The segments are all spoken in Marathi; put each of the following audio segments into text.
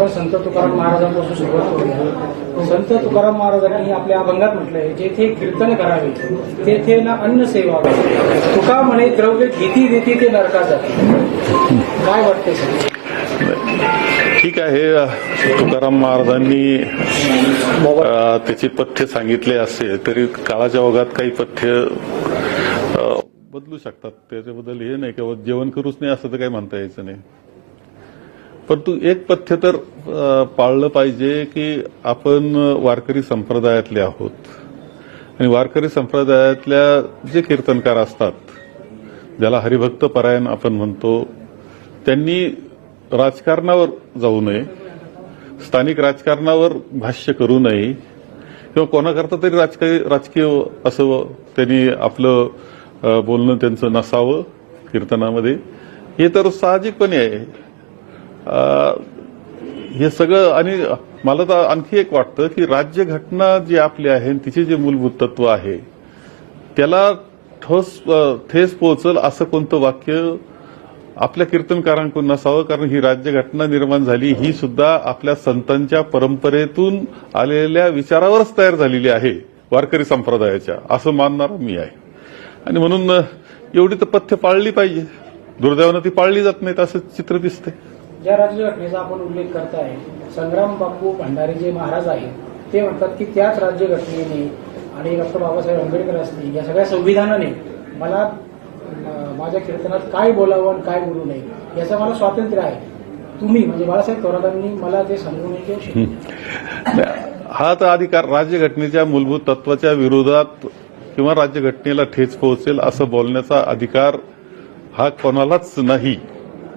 आपण संत तुकाराम महाराजांपासून सुरुवात करूया. संत तुकाराम महाराजांनी आपल्या अभंगात म्हटलंय जेथे कीर्तन करावे तेथे ना अन्न सेवा तुका म्हणे द्रव्य घेती देती ते नरका जाते. काय वाटते ठीक आहे तुकाराम महाराजांनी त्याची पथ्य सांगितले असे तरी काळाच्या ओघात काही पथ्य बदलू शकतात. त्याच्याबद्दल हे नाही किंवा जेवण करूच नाही असं तर काही म्हणता यायचं नाही. परंतु एक पथ्य तर पाळलं पाहिजे की आपण वारकरी संप्रदायातले आहोत. आणि वारकरी संप्रदायातल्या जे कीर्तनकार असतात ज्याला हरिभक्त परायण आपण म्हणतो त्यांनी राजकारणावर जाऊ नये स्थानिक राजकारणावर भाष्य करू नये किंवा कोणाकरता तरी राजकीय राजकीय असं त्यांनी आपलं बोलणं त्यांचं नसावं कीर्तनामध्ये हे तर साहजिकपणे आहे. हे सगळं आणि मला तर आणखी एक वाटतं की राज्यघटना जी आपली आहे तिचे जे मूलभूत तत्व आहे त्याला ठोस ठेस पोहोचल असं कोणतं वाक्य आपल्या कीर्तनकारांकडून नसावं? कारण ही राज्यघटना निर्माण झाली ही सुद्धा आपल्या संतांच्या परंपरेतून आलेल्या विचारावरच तयार झालेली आहे वारकरी संप्रदायाच्या. असं मानणारा मी आहे. आणि म्हणून एवढी तर पथ्य पाळली पाहिजे. दुर्दैवानं ती पाळली जात नाहीत असं चित्र दिसतंय. ज्या राज्यघटनेचा आपण उल्लेख करताय संग्राम बापू भंडारी जे महाराज आहेत ते म्हणतात की त्याच राज्यघटनेने आणि डॉक्टर बाबासाहेब आंबेडकर असतील या सगळ्या संविधानाने मला माझ्या कीर्तनात काय बोलावं आणि काय बोलू नये याचं मला स्वातंत्र्य आहे. तुम्ही म्हणजे बाळासाहेब थोरातांनी मला ते समजून किंवा हा. तर अधिकार राज्यघटनेच्या मूलभूत तत्वाच्या विरोधात किंवा राज्यघटनेला ठेच पोहोचेल असं बोलण्याचा अधिकार हा कोणालाच नाही.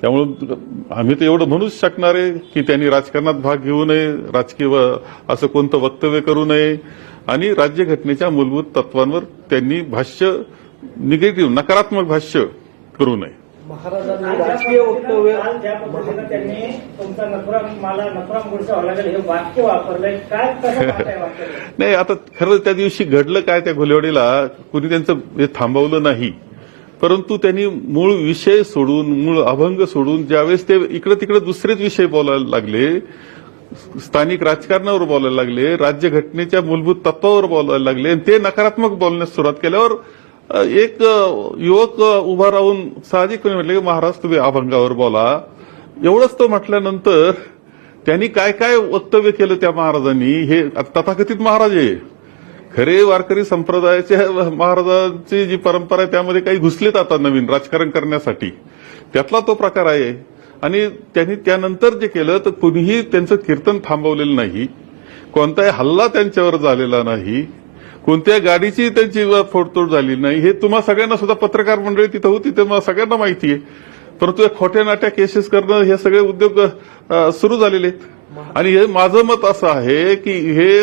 त्यामुळे आम्ही तर एवढं म्हणूच शकणार आहे की त्यांनी राजकारणात भाग घेऊ नये राजकीय व- असं कोणतं वक्तव्य करू नये. आणि राज्यघटनेच्या मूलभूत तत्वांवर त्यांनी भाष्य निगेटिव्ह नकारात्मक भाष्य करू नये. महाराजांनी राजकीय वक्तव्य काल ज्या पद्धतीनं त्यांनी तुमचा नथुराम मला नथुराम गोडसे व्हावं लागेल हे वाक्य वापरलंय. काय कसं पाहताय वाक्य? नाही आता खरं त्या दिवशी घडलं काय त्या घोलेवाडीला? कुणी त्यांचं हे थांबवलं नाही. परंतु त्यांनी मूळ विषय सोडून मूळ अभंग सोडून ज्यावेळेस ते इकडे तिकडे दुसरेच विषय बोलायला लागले स्थानिक राजकारणावर बोलायला लागले राज्यघटनेच्या मूलभूत तत्वावर बोलायला लागले आणि ते नकारात्मक बोलण्यास सुरुवात केल्यावर एक युवक उभा राहून साहजिकपणे म्हटले की महाराज तुम्ही अभंगावर बोला. एवढंच तो म्हटल्यानंतर त्यांनी काय काय वक्तव्य केलं त्या महाराजांनी हे तथाकथित महाराज आहे. खरे वारकरी संप्रदायाच्या महाराजांची जी परंपरा आहे त्यामध्ये काही घुसलेत आता नवीन राजकारण करण्यासाठी. त्यातला तो प्रकार आहे. आणि त्यांनी त्यानंतर जे केलं तर कुणीही त्यांचं कीर्तन थांबवलेलं नाही. कोणताही हल्ला त्यांच्यावर झालेला नाही. कोणत्या गाडीची त्यांची फोडतोड झाली नाही. हे तुम्हा सगळ्यांना सुद्धा पत्रकार मंडळी तिथं होती ते मला सगळ्यांना माहिती आहे. परंतु या खोट्या नाट्या केसेस करणं हे सगळे उद्योग सुरू झालेले आहेत. आणि हे माझं मत असं आहे की हे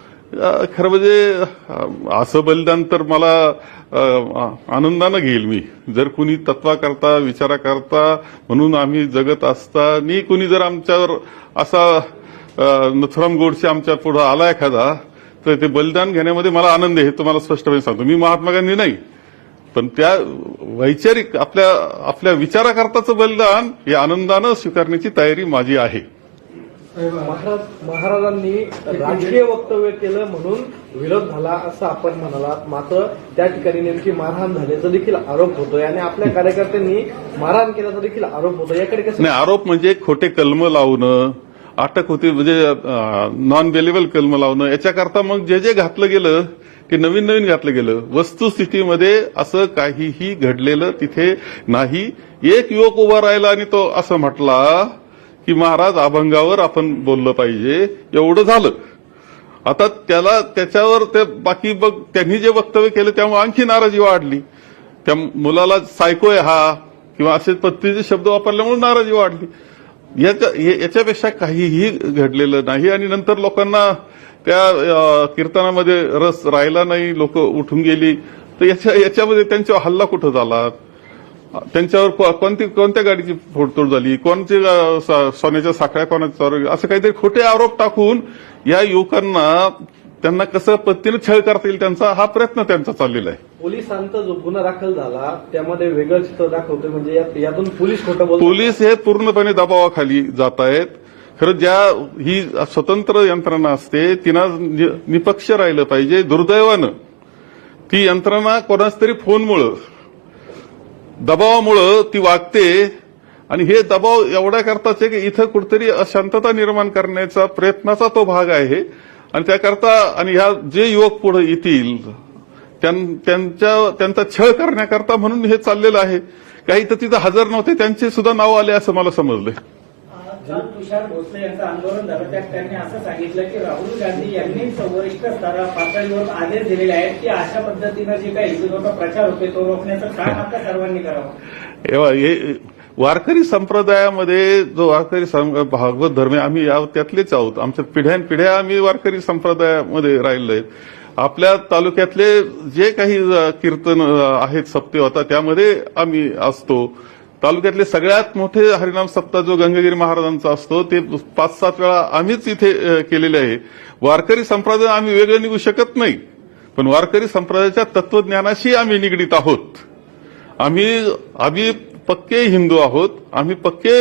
खरं म्हणजे असं बलिदान तर मला आनंदानं घेईल मी. जर कुणी तत्वाकरता विचाराकरता म्हणून आम्ही जगत असताना कुणी जर आमच्यावर असा नथुराम गोडसे आमच्या पुढे आला एखादा तर ते बलिदान घेण्यामध्ये मला आनंद आहे हे तुम्हाला स्पष्टपणे सांगतो. मी महात्मा गांधी नाही. पण त्या वैचारिक आपल्या आपल्या विचाराकरताचं बलिदान हे आनंदानं स्वीकारण्याची तयारी माझी आहे. महाराजांनी राजकीय वक्तव्य केलं म्हणून विरोध झाला असं आपण म्हणालात. मात्र त्या ठिकाणी नेमकी मारहाण झाल्याचा देखील आरोप होतोय आणि आपल्या कार्यकर्त्यांनी मारहाण केल्याचा देखील आरोप होतो याकडे कसं नाही आरोप म्हणजे खोटे कलम लावणं अटक होती म्हणजे नॉन बेलेबल कलम लावणं. याच्याकरता मग जे जे घातलं गेलं की नवीन नवीन घातलं गेलं. वस्तुस्थितीमध्ये असं काहीही घडलेलं तिथे नाही. एक युवक उभा राहिला आणि तो असं म्हटला की महाराज अभंगावर आपण बोललं पाहिजे. एवढं झालं. आता त्याला त्याच्यावर ते बाकी बघ त्यांनी जे वक्तव्य केलं त्यामुळे आणखी नाराजी वाढली. त्या मुलाला सायकोय हा किंवा असे पत्नीचे शब्द वापरल्यामुळे नाराजी वाढली. याच्या याच्यापेक्षा काहीही घडलेलं नाही आणि नंतर लोकांना त्या कीर्तनामध्ये रस राहिला नाही लोक उठून गेली. तर याच्या याच्यामध्ये त्यांच्यावर हल्ला कुठं झाला? त्यांच्यावर कोणती कोणत्या गाडीची फोडतोड झाली? कोणती सोन्याच्या साखळ्या कोणाच्या असं काहीतरी खोटे आरोप टाकून या युवकांना त्यांना कसं पत्तीनं छळ करता येईल त्यांचा हा प्रयत्न त्यांचा चाललेला आहे. पोलिसांचा जो गुन्हा दाखल झाला त्यामध्ये वेगळं चित्र दाखवतोय म्हणजे यात- यातून पोलीस खोटं बोलतात. पोलीस हे पूर्णपणे दबावाखाली जात आहेत. खरं ज्या ही स्वतंत्र यंत्रणा असते तिनं निपक्ष राहिलं पाहिजे दुर्दैवानं. ती यंत्रणा कोणाच तरी फोनमुळं दबावामुळं ती वागते आणि हे दबाव एवढ्या करताच आहे की इथं कुठेतरी अशांतता निर्माण करण्याचा प्रयत्नाचा तो भाग आहे. आणि त्याकरता आणि ह्या जे युवक पुढे येतील त्यां- त्यांच्या त्यांचा छळ करण्याकरता म्हणून हे चाललेलं आहे. काही तर तिथं हजर नव्हते त्यांचे सुद्धा नाव आले असं मला समजलंय. काल तुषार भोसले यांचं आंदोलन झालं त्यात त्यांनी असं सांगितलं की राहुल गांधी यांनीच वरिष्ठ स्तरा पातळीवर आदेश दिलेले आहेत की अशा पद्धतीनं जे काही हिंदुत्वाचा प्रचार होते तो रोखण्याचं काम आता सर्वांनी करावं. वारकरी संप्रदायामध्ये जो वारकरी भागवत धर्म आम्ही या- त्यातलेच आहोत. आमच्या पिढ्यान पिढ्या आम्ही वारकरी संप्रदायामध्ये राहिलो आहेत. आपल्या तालुक्यातले जे काही कीर्तन आहेत सप्ते होता त्यामध्ये आम्ही असतो. तालुक्यातले सगळ्यात मोठे हरिनाम सप्ताह जो गंगागिरी महाराजांचा असतो ते पाच सात वेळा आम्हीच इथे केलेले आहे. वारकरी संप्रदाय आम्ही वेगळे निघू शकत नाही. पण वारकरी संप्रदायाच्या तत्वज्ञानाशी आम्ही निगडीत आहोत. आम्ही आम्ही पक्के हिंदू आहोत आम्ही पक्के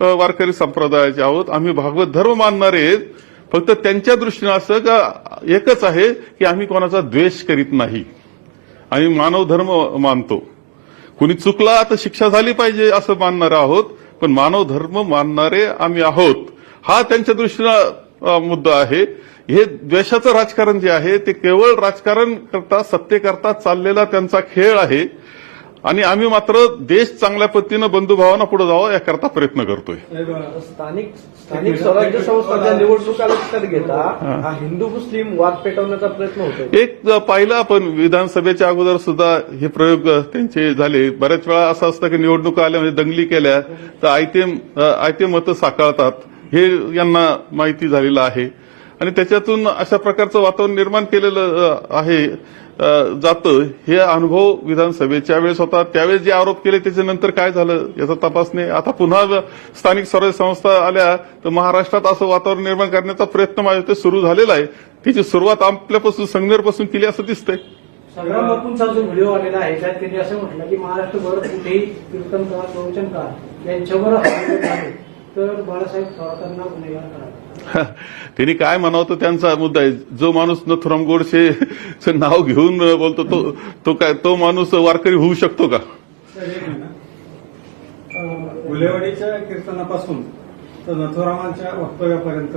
वारकरी संप्रदायाचे आहोत आम्ही भागवत धर्म मानणारे आहेत. फक्त त्यांच्या दृष्टीनं असं का एकच आहे की आम्ही कोणाचा द्वेष करीत नाही. आणि मानव धर्म मानतो. कुणी चुकला तर शिक्षा झाली पाहिजे असं मानणारे आहोत पण मानव धर्म मानणारे आम्ही आहोत. हा त्यांच्या दृष्टीनं मुद्दा आहे. हे द्वेषाचं राजकारण जे आहे ते केवळ राजकारण करता सत्तेकरता चाललेला त्यांचा खेळ आहे. आणि आम्ही मात्र देश चांगल्या पद्धतीनं बंधुभावांना पुढे जावं याकरता प्रयत्न करतोय. स्थानिक स्थानिक स्वराज्य संस्थांच्या निवडणुका लक्षात घेता हा. हिंदू मुस्लिम वाद पेटवण्याचा प्रयत्न होतोय. एक पाहिलं आपण विधानसभेच्या अगोदर सुद्धा हे प्रयोग त्यांचे झाले. बऱ्याच वेळा असं असतं की निवडणुका आल्या म्हणजे दंगली केल्या तर आयते आयते मतं साकारतात हे यांना माहिती झालेलं आहे. आणि त्याच्यातून अशा प्रकारचं वातावरण निर्माण केलेलं आहे. जातं हे अनुभव विधानसभेच्या वेळेस होता. त्यावेळेस जे आरोप केले त्याच्यानंतर काय झालं याचा तपास नाही आता पुन्हा स्थानिक स्वराज्य संस्था आल्या तर महाराष्ट्रात असं वातावरण निर्माण करण्याचा प्रयत्न माझ्या सुरू झालेला आहे. त्याची सुरुवात आपल्यापासून संगमेरपासून केली असं दिसतंय. संग्राम बापूंचा जो व्हिडिओ आलेला आहे त्यात त्यांनी असं म्हटलं की महाराष्ट्रभर कुठेही कीर्तनकार प्रवचनकार यांच्यावर आहे. तर बाळासाहेब थोरातांना गुन्हेगार करा त्यांनी काय म्हणावं तर त्यांचा मुद्दा आहे. जो माणूस नथुराम गोडसे नाव घेऊन बोलतो तो तो काय तो माणूस वारकरी होऊ शकतो का? गुलेवाडीच्या कीर्तनापासून तर नथुरामांच्या वक्तव्यापर्यंत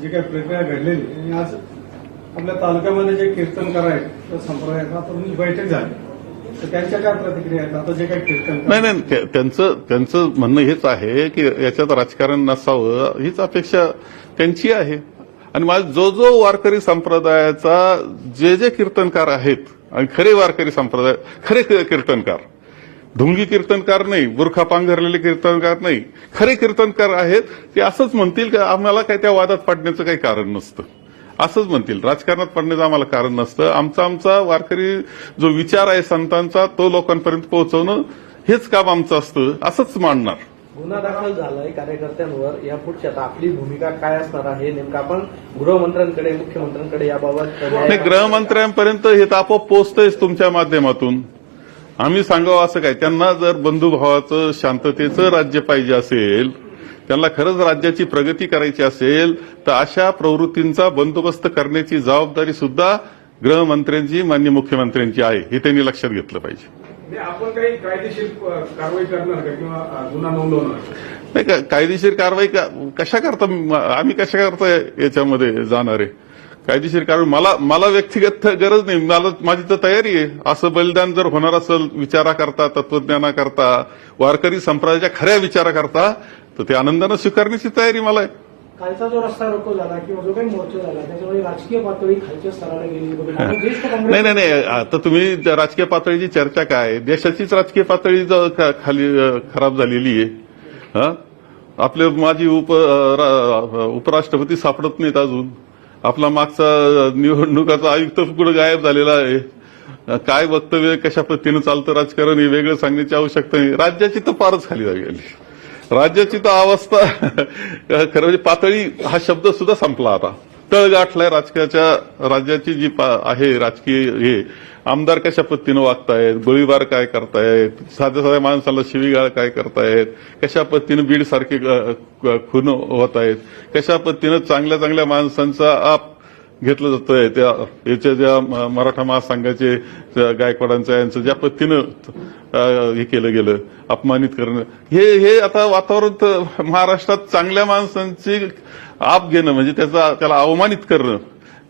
जी काही प्रक्रिया घडलेली आणि आज आपल्या तालुक्यामध्ये जे कीर्तनकार आहेत त्या संप्रदायाचा बैठक झाली. तर त्यांच्या काय प्रतिक्रिया आहेत? आता जे काही नाही नाही त्या- त्यांचं त्यांचं म्हणणं हेच आहे की याच्यात राजकारण नसावं हीच अपेक्षा त्यांची आहे. आणि माझा जो जो वारकरी संप्रदायाचा जे जे कीर्तनकार आहेत आणि खरे वारकरी संप्रदाय खरे की- कीर्तनकार. ढुंगी कीर्तनकार नाही बुरखा पांघरलेले कीर्तनकार नाही. खरे कीर्तनकार आहेत ते असंच म्हणतील की आम्हाला काही त्या वादात पाडण्याचं काही कारण नसतं. असंच म्हणतील. राजकारणात पडण्याचं आम्हाला कारण नसतं. आमचा आमचा वारकरी जो विचार आहे संतांचा तो लोकांपर्यंत पोहोचवणं हेच काम आमचं असतं. असंच मांडणार. गुन्हा दाखल झालाय कार्यकर्त्यांवर. या पुढची आता आपली भूमिका काय असणार आहे नेमकं आपण गृहमंत्र्यांकडे मुख्यमंत्र्यांकडे याबाबत नाही गृहमंत्र्यांपर्यंत हे तर आपोआप पोहोचतंयच तुमच्या माध्यमातून. आम्ही सांगावं असं काय? त्यांना जर बंधुभावाचं शांततेचं राज्य पाहिजे असेल त्यांना खरंच राज्याची प्रगती करायची असेल तर अशा प्रवृत्तींचा बंदोबस्त करण्याची जबाबदारी सुद्धा गृहमंत्र्यांची मान्य मुख्यमंत्र्यांची आहे हे त्यांनी लक्षात घेतलं पाहिजे. आपण काही कायदेशीर कारवाई करणार का किंवा गुन्हा नोंदवणार नाही का कायदेशीर कारवाई का- कशा करता आम्ही कशा करता याच्यामध्ये जाणार आहे? कायदेशीर कारण मला मला व्यक्तिगत गरज नाही मला माझी तर तयारी आहे. असं बलिदान जर होणार असेल विचारा करता तत्वज्ञाना करता वारकरी संप्रदायाच्या खऱ्या विचारा करता तर ते आनंदानं स्वीकारण्याची तयारी मला आहे. कालचा जो रस्ता रोको झाला किंवा जो काही मोर्चा झाला त्याच्यामुळे राजकीय पातळी खालच्या स्तराला ज्येष्ठ नाही नाही नाही आता तुम्ही राजकीय पातळीची चर्चा काय? देशाचीच राजकीय पातळी खाली खराब झालेली आहे हा? आपले माजी उप उपराष्ट्रपती सापडत नाहीत अजून. आपला मागचा निवडणुकाचा आयुक्त कुठं गायब झालेला आहे. काय वक्तव्य कशा पद्धतीनं चालतं राजकारण हे वेगळं सांगण्याची आवश्यकता नाही. राज्याची तर फारच खाली गेली राज्याची तर अवस्था खरं म्हणजे पातळी हा शब्द सुद्धा संपला आता. तळ गाठलाय राजकीयाच्या राज्याची जी पा- आहे राजकीय हे आमदार कशा पद्धतीनं वागतायत गोळीबार काय करतायत साध्या साध्या माणसाला शिवीगाळ काय करतायत कशा पद्धतीनं बीड सारखे खून होत आहेत कशा पद्धतीनं चांगल्या चांगल्या माणसांचा आप घेतलं जातंय. त्या याच्या ज्या मराठा महासंघाचे गायकवाडांचा गायकवाडांच्या यांचं ज्या पद्धतीनं हे केलं गेलं अपमानित करणं हे हे आता वातावरण तर महाराष्ट्रात चांगल्या माणसांची आप घेणं म्हणजे त्याचा त्याला अवमानित करणं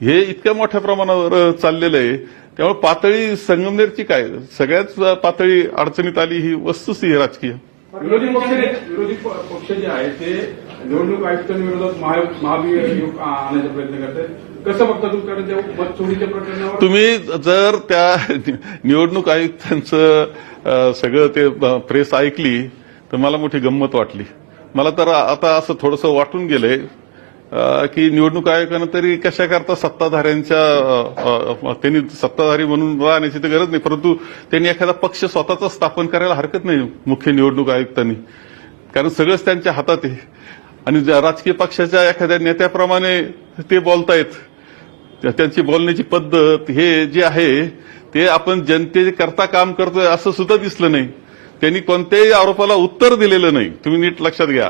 हे इतक्या मोठ्या प्रमाणावर चाललेलं आहे. त्यामुळे पातळी संगमनेरची काय? सगळ्याच पातळी अडचणीत आली ही वस्तूच ही राजकीय. विरोधी पक्ष विरोधी पक्ष जे आहे ते निवडणूक आयुक्तांविरोधात महाभियोग आणायचा प्रयत्न करत आहेत कसं बघता तुम्ही? कारण त्या मत चोरीच्या प्रकरणावर तुम्ही जर त्या निवडणूक आयुक्तांचं सगळं ते प्रेस ऐकली तर मला मोठी गंमत वाटली. मला तर आता असं थोडंसं वाटून गेलंय की निवडणूक आयोगानं तरी कशा करता सत्ताधाऱ्यांच्या त्यांनी सत्ताधारी म्हणून राहण्याची तर गरज नाही परंतु त्यांनी एखादा पक्ष स्वतःचा स्थापन करायला हरकत नाही मुख्य निवडणूक आयुक्तांनी. कारण सगळंच त्यांच्या हातात आहे. आणि ज्या राजकीय पक्षाच्या एखाद्या नेत्याप्रमाणे ते बोलतायत त्यांची बोलण्याची पद्धत हे जे आहे ते आपण जनते करता काम करतोय असं सुद्धा दिसलं नाही. त्यांनी कोणत्याही आरोपाला उत्तर दिलेलं नाही. तुम्ही नीट लक्षात घ्या.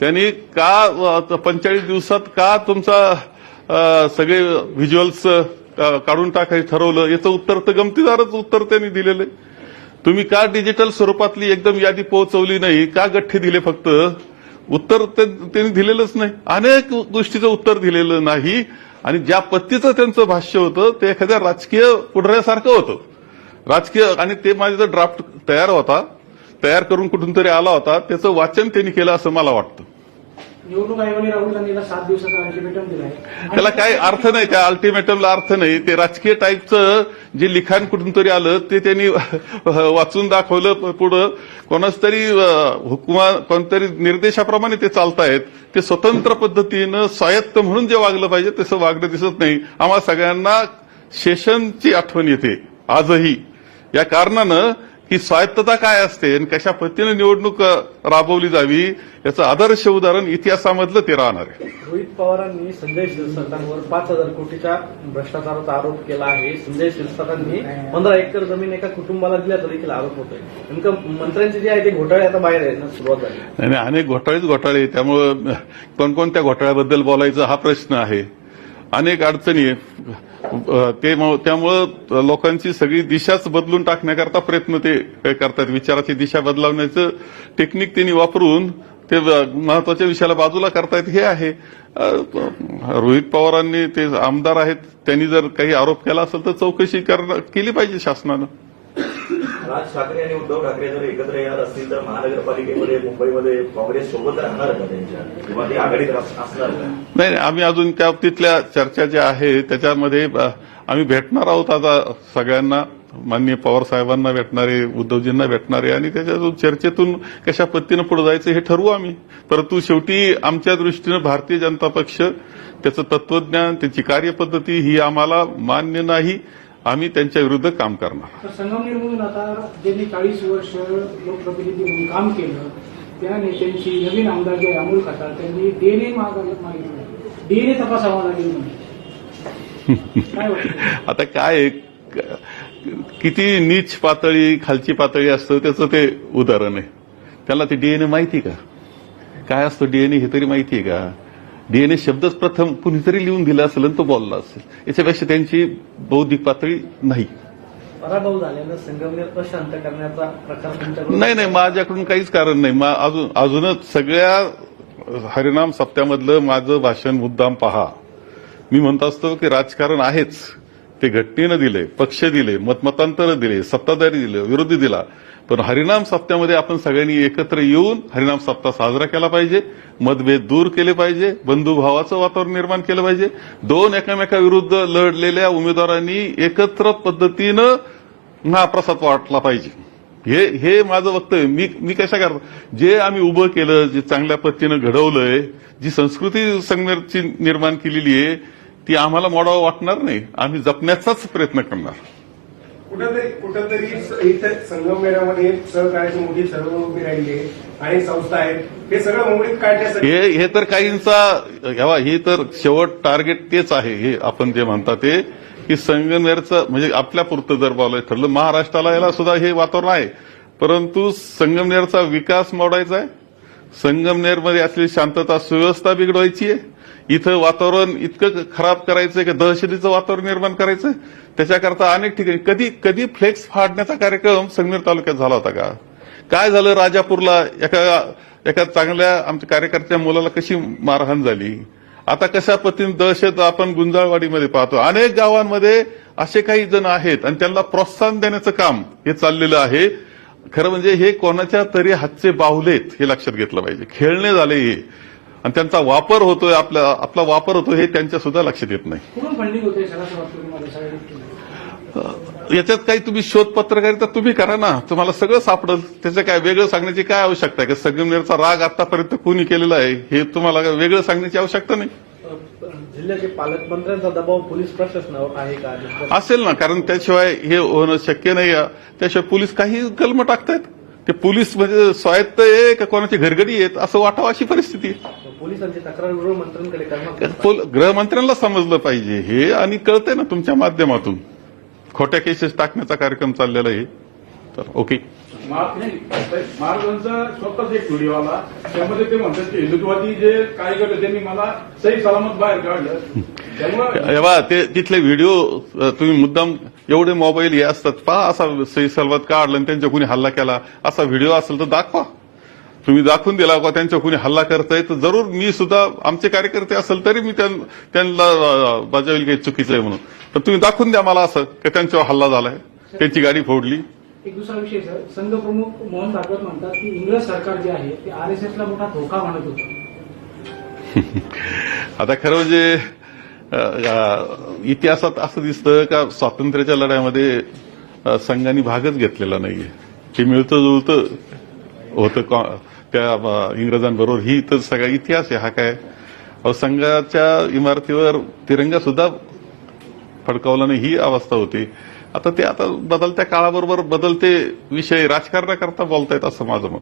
त्यांनी का पंचेचाळीस दिवसात का तुमचा सगळे व्हिज्युअल्स काढून टाकायचं ठरवलं याचं उत्तर तर गमतीदारच उत्तर त्यांनी दिलेलं आहे. तुम्ही का डिजिटल स्वरूपातली एकदम यादी पोहोचवली नाही? का गठ्ठे दिले फक्त? उत्तर त्यांनी दिलेलंच नाही. अनेक गोष्टीचं उत्तर दिलेलं नाही. आणि ज्या पत्तीचं त्यांचं भाष्य होतं ते एखाद्या राजकीय पुढऱ्यासारखं होतं. राजकीय आणि ते माझा ड्राफ्ट तयार होता तयार करून कुठून तरी आला होता त्याचं वाचन त्यांनी केलं असं मला वाटतं. निवडणूक आयोगाने राहुल गांधीला सात दिवसाचा अल्टिमेटम दिलाय. त्याला काही अर्थ नाही त्या अल्टिमेटमला अर्थ नाही. ते राजकीय टाईपचं जे लिखाण कुठून तरी आलं ते त्यांनी वाचून दाखवलं पुढं. कोणाच तरी हुकुमा कोणतरी निर्देशाप्रमाणे ते चालतायत. ते स्वतंत्र पद्धतीनं स्वायत्त म्हणून जे वागलं पाहिजे तसं वागणं दिसत नाही. आम्हाला सगळ्यांना शेषनची आठवण येते. आजही. या कारणानं की स्वायत्तता काय असते आणि कशा पद्धतीनं निवडणूक राबवली जावी याचं आदर्श उदाहरण इतिहासामधलं ते राहणार आहे. रोहित पवारांनी संजय शिरसाटांवर पाच हजार कोटीच्या भ्रष्टाचाराचा आरोप केला आहे. संजय शिरसाटांनी पंधरा एकर जमीन एका कुटुंबाला दिल्याचा देखील आरोप होतोय. नेमकं मंत्र्यांचे जे आहे ते घोटाळे आता बाहेर येण्यास सुरुवात झाली. आणि अनेक घोटाळेच घोटाळे त्यामुळं कोणकोणत्या घोटाळ्याबद्दल बोलायचं हा प्रश्न आहे. अनेक अडचणी ते त्यामुळं लोकांची सगळी दिशाच बदलून टाकण्याकरता प्रयत्न ते करतात. विचाराची दिशा बदलावण्याचं टेक्निक त्यांनी वापरून ते महत्त्वाच्या विषयाला बाजूला करतायत हे आहे. रोहित पवारांनी ते आमदार आहेत त्यांनी जर काही आरोप केला असेल तर चौकशी केली पाहिजे शासनानं. राज ठाकरे आणि उद्धव ठाकरे जर एकत्र येणार असतील तर महानगरपालिकेमध्ये मुंबईमध्ये काँग्रेस सोबत राहणार का त्यांच्या? किंवा ते आघाडीत असणार का? नाही नाही, आम्ही अजून त्या बाबतीतल्या चर्चा ज्या आहे त्याच्यामध्ये आम्ही भेटणार आहोत आता सगळ्यांना माननीय पवार साहेबांना भेटणारे उद्धवजींना भेटणारे आणि त्याच्यातून चर्चेतून कशा पद्धतीनं पुढे जायचं हे ठरवू आम्ही. परंतु शेवटी आमच्या दृष्टीनं भारतीय जनता पक्ष त्याचं तत्वज्ञान त्याची कार्यपद्धती ही आम्हाला मान्य नाही. आम्ही त्यांच्या विरुद्ध काम करणार. संगमनेरमधून आता ज्यांनी चाळीस वर्ष लोकप्रतिनिधी म्हणून काम केलं त्या नेत्यांची नवीन आमदार जे अमोल त्यांनी डीएनए मागितलं डीएनए तपासावा लागेल आता काय किती नीच पातळी खालची पातळी असतं त्याचं ते उदाहरण आहे. त्याला ते डीएनए माहिती का? काय असतं डीएनए हे तरी माहिती आहे का? डीएनए शब्दच प्रथम कुणीतरी लिहून दिला असेल आणि तो बोलला असेल. याच्यापेक्षा त्यांची बौद्धिक पातळी नाही. पराभव संगमनेर करण्याचा प्रकार नाही नाही माझ्याकडून काहीच कारण नाही. अजून अजूनच सगळ्या हरिनाम सप्त्यामधलं माझं भाषण मुद्दाम पहा. मी म्हणत असतो की राजकारण आहेच. ते घटनेनं दिले पक्ष दिले मतमतांतर दिले सत्ताधारी दिले विरोधी दिला. पण हरिनाम सप्त्यामध्ये आपण सगळ्यांनी एकत्र येऊन हरिनाम सप्ताह साजरा केला पाहिजे मतभेद दूर केले पाहिजे बंधुभावाचं वातावरण निर्माण केलं पाहिजे. दोन एकामेकाविरुद्ध लढलेल्या उमेदवारांनी एकत्र पद्धतीनं महाप्रसाद वाटला पाहिजे. हे हे माझं वक्तव्य. मी मी कशा करतो? जे आम्ही उभं केलं जे चांगल्या पद्धतीनं घडवलंय जी संस्कृती संघर्षी निर्माण केलेली आहे ती आम्हाला मोडावं वाटणार नाही. आम्ही जपण्याचाच प्रयत्न करणार. कुठंतरी कुठंतरी इथे संगमनेरामध्ये सहकार्याची मोठी सर्व उभी राहिली आणि संस्था आहेत हे सगळं मुंबईत काढण्यासाठी हे हे तर काहींचा हेवा हे तर शेवट टार्गेट तेच आहे हे आपण जे म्हणता ते की संगमनेरचं म्हणजे आपल्या पुरतं जर बोलायचं ठरलं महाराष्ट्राला याला सुद्धा हे वातावरण आहे. परंतु संगमनेरचा विकास मोडायचा आहे. संगमनेरमध्ये असलेली शांतता सुव्यवस्था बिघडवायची आहे. इथं वातावरण इतकं खराब करायचंय की दहशतीचं वातावरण निर्माण करायचं त्याच्याकरता अनेक ठिकाणी कधी कधी फ्लेक्स फाडण्याचा कार्यक्रम संगमेर तालुक्यात झाला होता का? काय झालं राजापूरला? एका एका चांगल्या आमच्या कार्यकर्त्या मुलाला कशी मारहाण झाली? आता कशा पद्धतीने दहशत आपण गुंजाळवाडीमध्ये पाहतो? अनेक गावांमध्ये असे काही जण आहेत आणि त्यांना प्रोत्साहन देण्याचं काम हे चाललेलं आहे. खरं म्हणजे हे कोणाच्या तरी हातचे बाहुलेत हे लक्षात घेतलं पाहिजे. खेळणे झाले हे. आणि त्यांचा वापर होतोय आपला आपला वापर होतोय हे त्यांच्या सुद्धा लक्षात येत नाही. होते याच्यात काही तुम्ही शोध पत्रकारिता तुम्ही करा ना. तुम्हाला सगळं सापडल. त्याचं काय वेगळं सांगण्याची काय आवश्यकता आहे? का संगमनेरचा राग आतापर्यंत कोणी केलेला आहे? हे तुम्हाला वेगळं सांगण्याची आवश्यकता नाही? जिल्ह्याचे पालकमंत्र्यांचा दबाव पोलीस प्रशासनावर आहे का? असेल ना. कारण त्याशिवाय हे होणं शक्य नाही. त्याशिवाय पोलीस काही कलम टाकतायत. ते पोलीस म्हणजे स्वायत्त आहे का कोणाची घरगडी आहेत? असं वाटावं अशी परिस्थिती आहे. पोलिसांची तक्रार गृहमंत्र्यांकडे करणार पोल- गृहमंत्र्यांना समजलं पाहिजे हे आणि कळतंय ना तुमच्या माध्यमातून. खोट्या केसेस टाकण्याचा कार्यक्रम चाललेला आहे. तर ओके महाराजांचा स्वतःच एक व्हिडिओ आला. त्यामध्ये ते म्हणतात की हिंदुत्वादी जे कार्यकर्ते त्यांनी मला सही सलामत बाहेर काढलं. त्यामुळे तेव्हा ते तिथले व्हिडिओ अ, तुम्ही मुद्दाम एवढे मोबाईल हे असतात. पहा असा सही सलवत काढला आणि त्यांच्या कुणी हल्ला केला. असा व्हिडिओ असेल तर दाखवा. तुम्ही दाखवून दिला का त्यांच्या कुणी हल्ला करताय? तर जरूर मी सुद्धा आमचे कार्यकर्ते असेल तरी मी त्यां- त्यांना बजावेल काही चुकीचं आहे म्हणून. तर तुम्ही दाखवून द्या मला असं की त्यांच्यावर हल्ला झालाय. त्यांची गाडी फोडली. एक दुसरा विषय सर. संघ प्रमुख मोहन भागवत म्हणतात की इंग्रज सरकार जे आहे ते आरएसएसला मोठा धोका म्हणत होतं. आता खरं म्हणजे इतिहासात असं दिसतं का स्वातंत्र्याच्या लढ्यामध्ये संघाने भागच घेतलेला नाहीये. हे मिळतं जुळतं होतं कॉ- त्या इंग्रजांबरोबर. ही तर सगळा इतिहास आहे. हा काय? अहो संघाच्या इमारतीवर तिरंगा सुद्धा फडकावला नाही. ही अवस्था होती. आता ते आता बदलत्या काळाबरोबर बदलते विषय राजकारणाकरता बोलतायत असं माझं मत.